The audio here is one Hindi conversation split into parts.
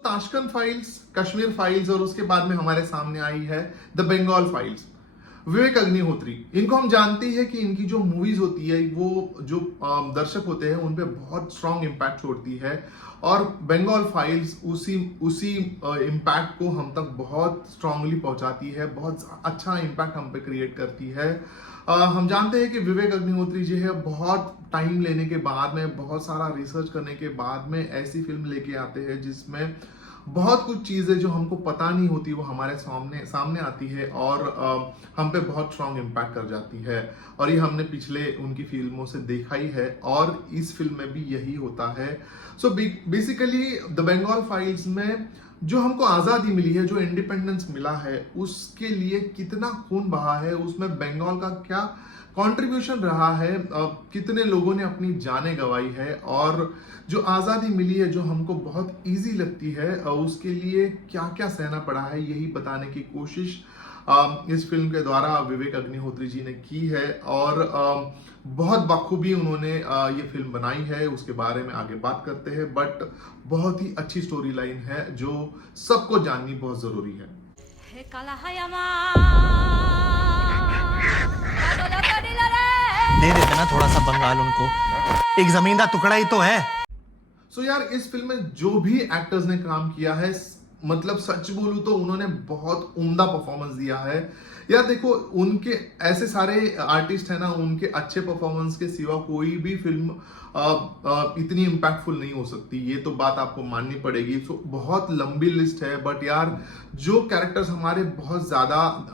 ताशकंद फाइल्स, कश्मीर फाइल्स और उसके बाद में हमारे सामने आई है द बंगाल फाइल्स। विवेक अग्निहोत्री, इनको हम जानते हैं कि इनकी जो मूवीज होती है वो जो दर्शक होते हैं उन पे बहुत स्ट्रांग इम्पैक्ट छोड़ती है और बंगाल फाइल्स उसी उसी इम्पैक्ट को हम तक बहुत स्ट्रांगली पहुंचाती है, बहुत अच्छा इम्पैक्ट हम पे क्रिएट करती है। हम जानते हैं कि विवेक अग्निहोत्री जी है बहुत टाइम लेने के बाद में, बहुत सारा रिसर्च करने के बाद में ऐसी फिल्म लेके आते हैं जिसमें बहुत कुछ चीजें जो हमको पता नहीं होती वो हमारे सामने सामने आती है और हम पे बहुत स्ट्रांग इम्पैक्ट कर जाती है। और ये हमने पिछले उनकी फिल्मों से देखा ही है और इस फिल्म में भी यही होता है। So basically the Bengal files में जो हमको आजादी मिली है, जो इंडिपेंडेंस मिला है, उसके लिए कितना खून बहा है, उसमें बंगाल का क्या कंट्रीब्यूशन रहा है, कितने लोगों ने अपनी जानें गंवाई है और जो आज़ादी मिली है जो हमको बहुत इजी लगती है, उसके लिए क्या क्या सहना पड़ा है, यही बताने की कोशिश इस फिल्म के द्वारा विवेक अग्निहोत्री जी ने की है और बहुत बखूबी उन्होंने ये फिल्म बनाई है। उसके बारे में आगे बात करते हैं, बट बहुत ही अच्छी स्टोरी लाइन है जो सबको जाननी बहुत जरूरी है। दे देते ना थोड़ा सा बंगाल उनको, एक जमीन का टुकड़ा ही तो है। सो यार इस फिल्म में जो भी एक्टर्स ने काम किया है, मतलब सच बोलूं तो उन्होंने बहुत उम्दा परफॉर्मेंस दिया है। यार देखो, उनके ऐसे सारे आर्टिस्ट है ना, उनके अच्छे परफॉर्मेंस के सिवा कोई भी फिल्म इतनी इम्पैक्टफुल नहीं हो सकती, ये तो बात आपको माननी पड़ेगी। सो बहुत लंबी लिस्ट है, बट यार जो कैरेक्टर्स हमारे बहुत ज्यादा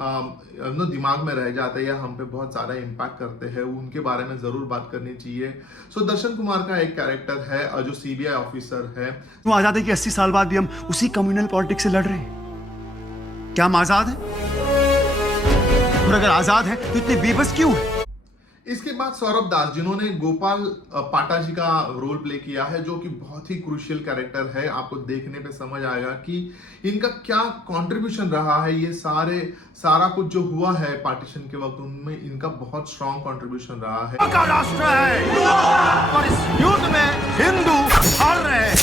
दिमाग में रह जाते हैं या हम पे बहुत ज्यादा इम्पैक्ट करते हैं, उनके बारे में जरूर बात करनी चाहिए। सो दर्शन कुमार का एक कैरेक्टर है जो सीबीआई ऑफिसर है। वो आजाद है कि 80 साल बाद भी हम उसी कम्युनल पॉलिटिक्स से लड़ रहे हैं। क्या हम आजाद हैं? और अगर आजाद है तो इतने बेबस क्यों है? इसके बाद सौरभ दास, जिन्होंने गोपाल पाटा जी का रोल प्ले किया है, जो कि बहुत ही क्रूशियल कैरेक्टर है। आपको देखने पे समझ आएगा कि इनका क्या कंट्रीब्यूशन रहा है। ये सारा कुछ जो हुआ है पार्टीशन के वक्त, उनमें इनका बहुत स्ट्रांग कंट्रीब्यूशन रहा है। का राष्ट्र है और इस युद्ध में हिंदू हार रहे हैं।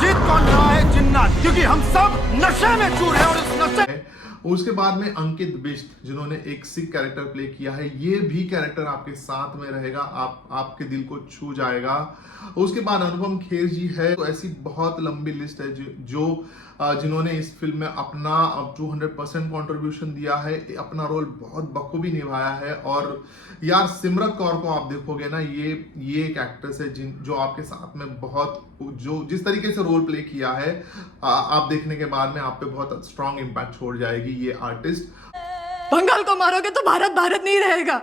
जीत कौन रहा है? जिन्नात, क्योंकि हम सब नशे में चूर हैं और इस नशे। उसके बाद में अंकित बिष्ट, जिन्होंने एक सिख कैरेक्टर प्ले किया है, ये भी कैरेक्टर आपके साथ में रहेगा, आपके दिल को छू जाएगा। उसके बाद अनुपम खेर जी है। तो ऐसी बहुत लंबी लिस्ट है जो जिन्होंने इस फिल्म में अपना 200% कंट्रीब्यूशन दिया है, अपना रोल बहुत बखूबी निभाया है। और यार सिमरत कौर को आप देखोगे ना, ये एक एक्ट्रेस है जो आपके साथ में बहुत, जो जिस तरीके से रोल प्ले किया है, आप देखने के बाद में आप पे बहुत स्ट्रांग इम्पैक्ट छोड़ जाएगी ये आर्टिस्ट। बंगाल को मारोगे तो भारत भारत नहीं रहेगा।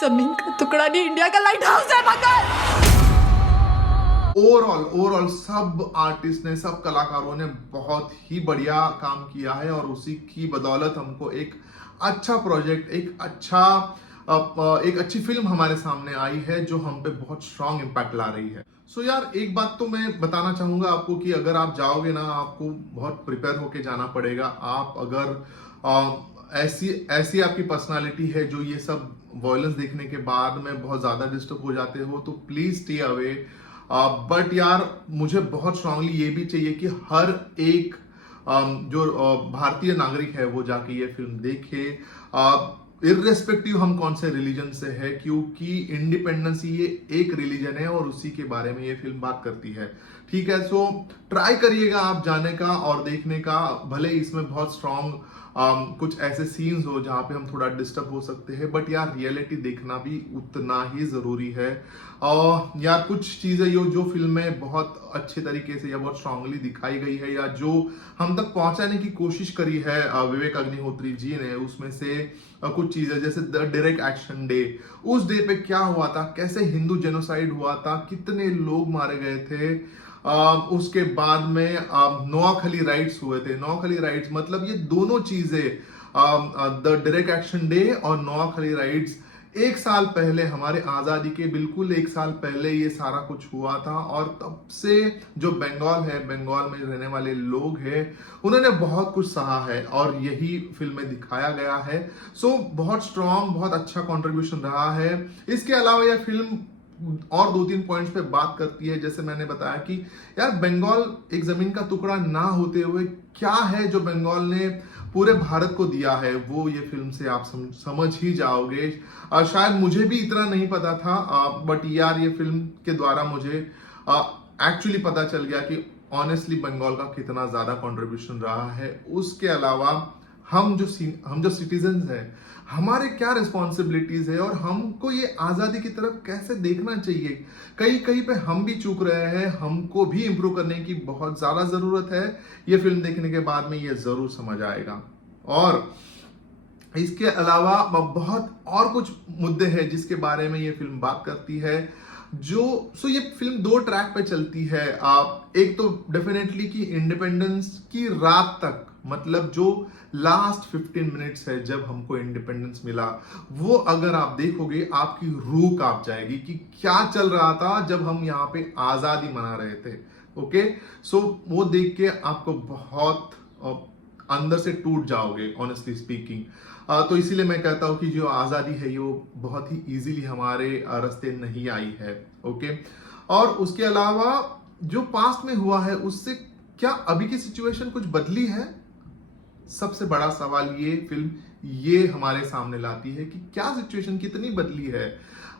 जमीन का टुकड़ा नहीं, इंडिया का लाइट हाउस है बंगाल। ओवरऑल सब आर्टिस्ट ने, सब कलाकारों ने बहुत ही बढ़िया काम किया है और उसी की बदौलत हमको एक अच्छा प्रोजेक्ट, एक अच्छी फिल्म हमारे सामने आई है जो हम पे बहुत स्ट्रांग इम्पैक्ट ला रही है। सो यार एक बात तो मैं बताना चाहूंगा आपको कि अगर आप जाओगे ना, आपको बहुत प्रिपेयर होके जाना पड़ेगा। आप अगर ऐसी आपकी पर्सनालिटी है जो ये सब वॉयलेंस देखने के बाद में बहुत ज्यादा डिस्टर्ब हो जाते हो, तो प्लीज स्टे अवे। बट यार मुझे बहुत स्ट्रांगली ये भी चाहिए कि हर एक जो भारतीय नागरिक है वो जाके ये फिल्म देखे, इर्रेस्पेक्टिव हम कौन से रिलीजन से है, क्योंकि इंडिपेंडेंस ये एक रिलीजन है और उसी के बारे में ये फिल्म बात करती है। ठीक है, सो ट्राई करिएगा आप जाने का और देखने का। भले इसमें बहुत स्ट्रांग कुछ ऐसे सीन्स हो जहाँ पे हम थोड़ा डिस्टर्ब हो सकते हैं, बट यार रियलिटी देखना भी उतना ही जरूरी है। और यार कुछ चीजें जो फिल्म में बहुत अच्छे तरीके से या बहुत स्ट्रांगली दिखाई गई है या जो हम तक पहुंचाने की कोशिश करी है विवेक अग्निहोत्री जी ने, उसमें से कुछ चीजें जैसे द डायरेक्ट एक्शन डे, उस डे पे क्या हुआ था, कैसे हिंदू जेनोसाइड हुआ था, कितने लोग मारे गए थे। उसके बाद में नोआखली राइट्स हुए थे। नोआखली राइट्स मतलब ये दोनों चीजें, द डायरेक्ट एक्शन डे और नोआखली राइट्स, एक साल पहले, हमारे आजादी के बिल्कुल एक साल पहले ये सारा कुछ हुआ था। और तब से जो बंगाल है, बंगाल में रहने वाले लोग हैं, उन्होंने बहुत कुछ सहा है और यही फिल्म में दिखाया गया है। सो बहुत स्ट्रांग, बहुत अच्छा कंट्रीब्यूशन रहा है। इसके अलावा यह फिल्म और 2-3 पॉइंट्स पे बात करती है। जैसे मैंने बताया कि यार बंगाल एक जमीन का टुकड़ा ना होते हुए क्या है जो बंगाल ने पूरे भारत को दिया है, वो ये फिल्म से आप समझ ही जाओगे। शायद मुझे भी इतना नहीं पता था, बट यार ये फिल्म के द्वारा मुझे एक्चुअली पता चल गया कि ऑनेस्टली बंगाल का कितना ज्यादा कंट्रीब्यूशन रहा है। उसके अलावा हम जो सिटीजन्स हैं, हमारे क्या रिस्पॉन्सिबिलिटीज है और हमको ये आजादी की तरफ कैसे देखना चाहिए। कहीं पे हम भी चूक रहे हैं, हमको भी इंप्रूव करने की बहुत ज्यादा जरूरत है। ये फिल्म देखने के बाद में ये जरूर समझ आएगा। और इसके अलावा बहुत और कुछ मुद्दे हैं जिसके बारे में ये फिल्म बात करती है। ये फिल्म 2 ट्रैक पे चलती है। एक तो डेफिनेटली कि इंडिपेंडेंस की रात तक, मतलब जो लास्ट 15 मिनट्स है जब हमको इंडिपेंडेंस मिला, वो अगर आप देखोगे आपकी रूह कांप जाएगी कि क्या चल रहा था जब हम यहाँ पे आजादी मना रहे थे। ओके, वो देख के आपको बहुत अंदर से टूट जाओगे ऑनेस्टली स्पीकिंग। तो इसीलिए मैं कहता हूं कि जो आजादी है वो बहुत ही इजीली हमारे रास्ते नहीं आई है। ओके, और उसके अलावा जो पास्ट में हुआ है उससे क्या अभी की सिचुएशन कुछ बदली है? सबसे बड़ा सवाल ये फिल्म ये हमारे सामने लाती है कि क्या सिचुएशन कितनी बदली है।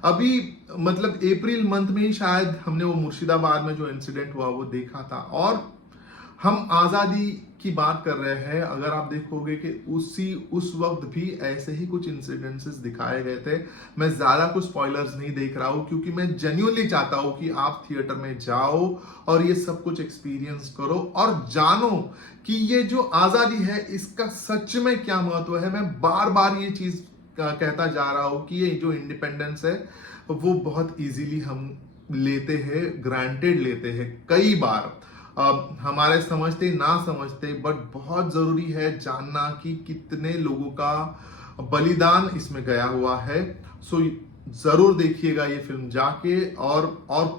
अभी मतलब अप्रैल मंथ में ही शायद हमने वो मुर्शिदाबाद में जो इंसिडेंट हुआ वो देखा था, और हम आजादी की बात कर रहे हैं। अगर आप देखोगे कि उस वक्त भी ऐसे ही कुछ इंसिडेंसेस दिखाए गए थे। मैं ज्यादा कुछ स्पॉयलर्स नहीं देख रहा हूं क्योंकि मैं जेन्युइनली चाहता हूं कि आप थिएटर में जाओ और ये सब कुछ एक्सपीरियंस करो और जानो कि ये जो आजादी है इसका सच में क्या महत्व है। मैं बार बार ये चीज कहता जा रहा हूं कि ये जो इंडिपेंडेंस है वो बहुत इजीली हम लेते हैं, ग्रांटेड लेते हैं कई बार, हमारे समझते ना समझते, बट बहुत जरूरी है जानना कि कितने लोगों का बलिदान इसमें गया हुआ है। जरूर देखिएगा ये फिल्म जाके, और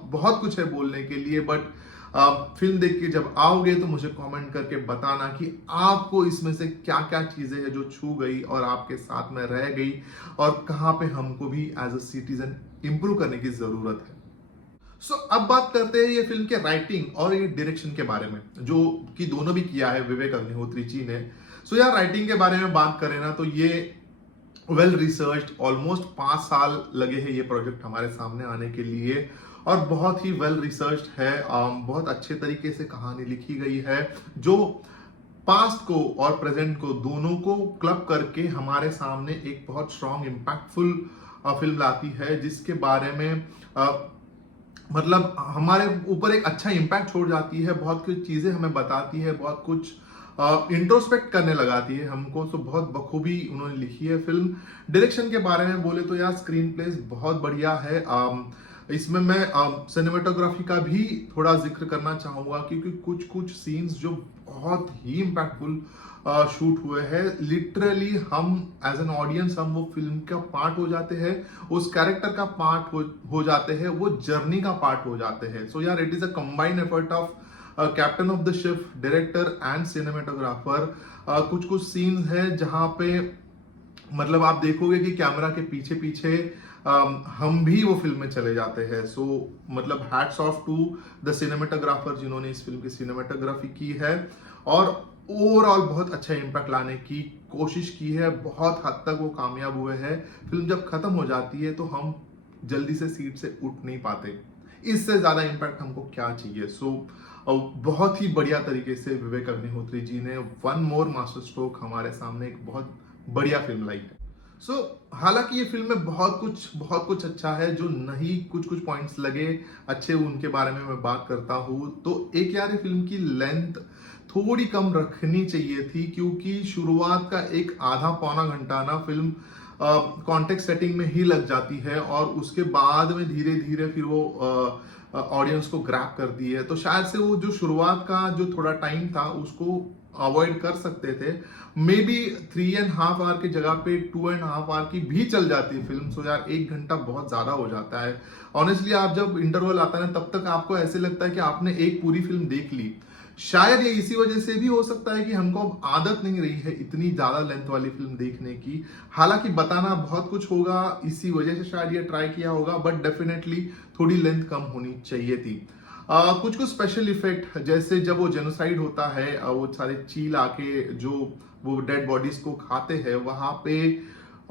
बहुत कुछ है बोलने के लिए, बट फिल्म देख के जब आओगे तो मुझे कमेंट करके बताना कि आपको इसमें से क्या क्या चीजें हैं जो छू गई और आपके साथ में रह गई, और कहाँ पे हमको भी एज अ सिटीजन इंप्रूव करने की जरूरत है। अब बात करते हैं ये फिल्म के राइटिंग और ये डायरेक्शन के बारे में, जो कि दोनों भी किया है विवेक अग्निहोत्री जी ने। यार राइटिंग के बारे में बात करें ना तो ये वेल रिसर्च्ड, ऑलमोस्ट 5 साल लगे हैं ये प्रोजेक्ट हमारे सामने आने के लिए, और बहुत ही वेल रिसर्च्ड है। बहुत अच्छे तरीके से कहानी लिखी गई है जो पास्ट को और प्रेजेंट को दोनों को क्लब करके हमारे सामने एक बहुत स्ट्रॉन्ग इम्पैक्टफुल फिल्म लाती है, जिसके बारे में मतलब हमारे ऊपर एक अच्छा इंपैक्ट छोड़ जाती है। बहुत कुछ चीजें हमें बताती है, बहुत कुछ इंट्रोस्पेक्ट करने लगाती है हमको। बहुत बखूबी उन्होंने लिखी है फिल्म। डायरेक्शन के बारे में बोले तो यार स्क्रीन प्लेस बहुत बढ़िया है। इसमें मैं सिनेमेटोग्राफी का भी थोड़ा जिक्र करना चाहूंगा क्योंकि कुछ सीन्स जो बहुत ही इम्पैक्टफुल शूट हुए हैं। लिटरली हम एज एन ऑडियंस हम वो फिल्म का पार्ट हो जाते हैं, उस कैरेक्टर का पार्ट हो जाते हैं, वो जर्नी का पार्ट हो जाते हैं। यार it is a combined effort of captain of the ship, director and cinematographer. कुछ सीन्स है जहां पे मतलब आप देखोगे कि कैमरा के पीछे पीछे हम भी वो फिल्म में चले जाते हैं। मतलब hats off to the cinematographer जिन्होंने इस फिल्म की सिनेमेटोग्राफी की है, और ओवरऑल बहुत अच्छा इम्पैक्ट लाने की कोशिश की है। बहुत हद तक वो कामयाब हुए हैं। फिल्म जब खत्म हो जाती है तो हम जल्दी से सीट से उठ नहीं पाते। इससे ज्यादा इम्पैक्ट हमको क्या चाहिए। बहुत ही बढ़िया तरीके से विवेक अग्निहोत्री जी ने वन मोर मास्टर स्ट्रोक हमारे सामने एक बहुत बढ़िया फिल्म लाई है। हालांकि ये फिल्म में बहुत कुछ अच्छा है, जो नहीं कुछ पॉइंट्स लगे अच्छे उनके बारे में मैं बात करता हूँ। तो एक यार ये फिल्म की लेंथ थोड़ी कम रखनी चाहिए थी, क्योंकि शुरुआत का एक आधा पौना घंटा ना फिल्म कॉन्टेक्स्ट सेटिंग में ही लग जाती है, और उसके बाद में धीरे धीरे फिर वो ऑडियंस को ग्रैब करती है। तो शायद से वो जो शुरुआत का जो थोड़ा टाइम था उसको अवॉइड कर सकते थे। मे बी 3.5 आवर की जगह पे 2.5 आवर की भी चल जाती है फिल्म। यार 1 घंटा बहुत ज्यादा हो जाता है। ऑनेस्टली आप जब इंटरवल आता है तब तक आपको ऐसे लगता है कि आपने एक पूरी फिल्म देख ली, शायद ये इसी वजह से भी हो सकता है कि हमको अब आदत नहीं रही है इतनी ज्यादा लेंथ वाली फिल्म देखने की। हालांकि बताना बहुत कुछ होगा, इसी वजह से शायद ये ट्राई किया होगा, बट डेफिनेटली थोड़ी लेंथ कम होनी चाहिए थी। कुछ कुछ स्पेशल इफेक्ट, जैसे जब वो जेनोसाइड होता है, वो सारे चील आके जो वो डेड बॉडीज को खाते हैं, वहां पे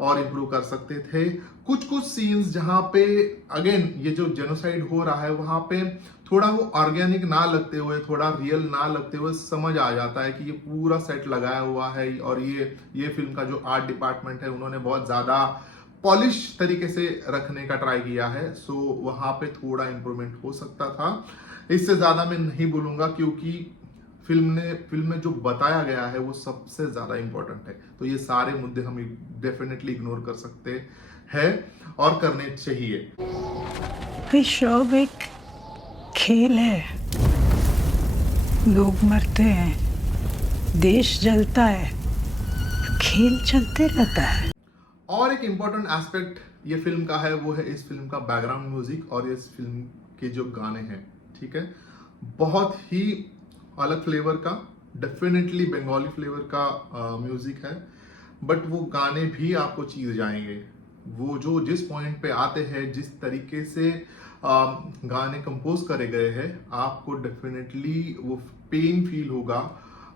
और इम्प्रूव कर सकते थे। कुछ कुछ सीन्स जहां पे अगेन ये जो जेनोसाइड हो रहा है, वहां पे थोड़ा वो ऑर्गेनिक ना लगते हुए, थोड़ा रियल ना लगते हुए समझ आ जाता है कि ये पूरा सेट लगाया हुआ है। और ये फिल्म का जो आर्ट डिपार्टमेंट है, उन्होंने बहुत ज्यादा पॉलिश तरीके से रखने का ट्राई किया है। सो वहां पे थोड़ा इंप्रूवमेंट हो सकता था। इससे ज्यादा मैं नहीं बोलूंगा, क्योंकि फिल्म में जो बताया गया है वो सबसे ज्यादा इंपॉर्टेंट है। तो ये सारे मुद्दे हम डेफिनेटली इग्नोर कर सकते हैं और करने चाहिए। विश्व एक खेल है, लोग मरते हैं, देश जलता है, खेल चलते रहता है। और एक इम्पॉर्टेंट एस्पेक्ट ये फिल्म का है, वो है इस फिल्म का बैकग्राउंड म्यूजिक और इस फिल्म के जो गाने हैं, ठीक है, बहुत ही अलग फ्लेवर का, डेफिनेटली बंगाली फ्लेवर का म्यूजिक है। बट वो गाने भी आपको चीर जाएंगे। वो जो जिस पॉइंट पे आते हैं, जिस तरीके से गाने कंपोज करे गए हैं, आपको डेफिनेटली वो पेन फील होगा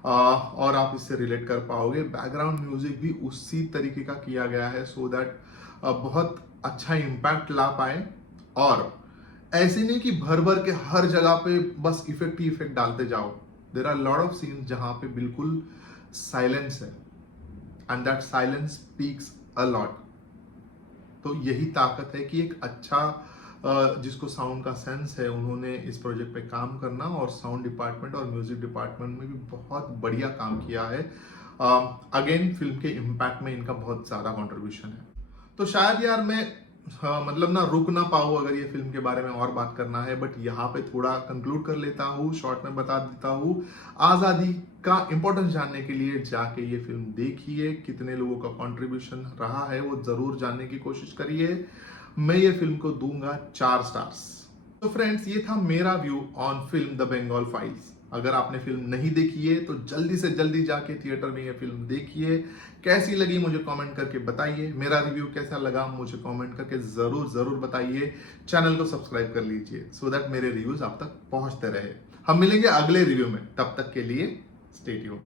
और आप इससे रिलेट कर पाओगे। बैकग्राउंड म्यूजिक भी उसी तरीके का किया गया है, सो दैट बहुत अच्छा इम्पैक्ट ला पाए। और ऐसे नहीं कि भर भर के हर जगह पे बस इफेक्ट ही इफेक्ट डालते जाओ। There are lot of scenes जहां पे बिल्कुल साइलेंस है, and that silence speaks a lot. तो यही ताकत है कि एक अच्छा जिसको साउंड का सेंस है, उन्होंने इस प्रोजेक्ट पे काम करना, और साउंड डिपार्टमेंट और म्यूजिक डिपार्टमेंट में भी बहुत बढ़िया काम किया है। अगेन फिल्म के इम्पैक्ट में इनका बहुत ज्यादा कंट्रीब्यूशन है। तो शायद यार मैं मतलब ना रुक ना पाऊँ अगर ये फिल्म के बारे में और बात करना है, बट यहाँ पे थोड़ा कंक्लूड कर लेता हूँ, शॉर्ट में बता देता हूँ। आजादी का इंपॉर्टेंस जानने के लिए जाके ये फिल्म देखिए, कितने लोगों का कंट्रीब्यूशन रहा है वो जरूर जानने की कोशिश करिए। मैं ये फिल्म को दूंगा 4 स्टार्स। तो फ्रेंड्स, ये था मेरा view on film the Bengal files. अगर आपने फिल्म नहीं देखी है तो जल्दी से जल्दी जाके थिएटर में ये फिल्म देखिए। कैसी लगी मुझे कमेंट करके बताइए। मेरा रिव्यू कैसा लगा मुझे कमेंट करके जरूर बताइए। चैनल को सब्सक्राइब कर लीजिए सो दैट मेरे रिव्यूज आप तक पहुंचते रहे। हम मिलेंगे अगले रिव्यू में, तब तक के लिए स्टे ट्यून्ड।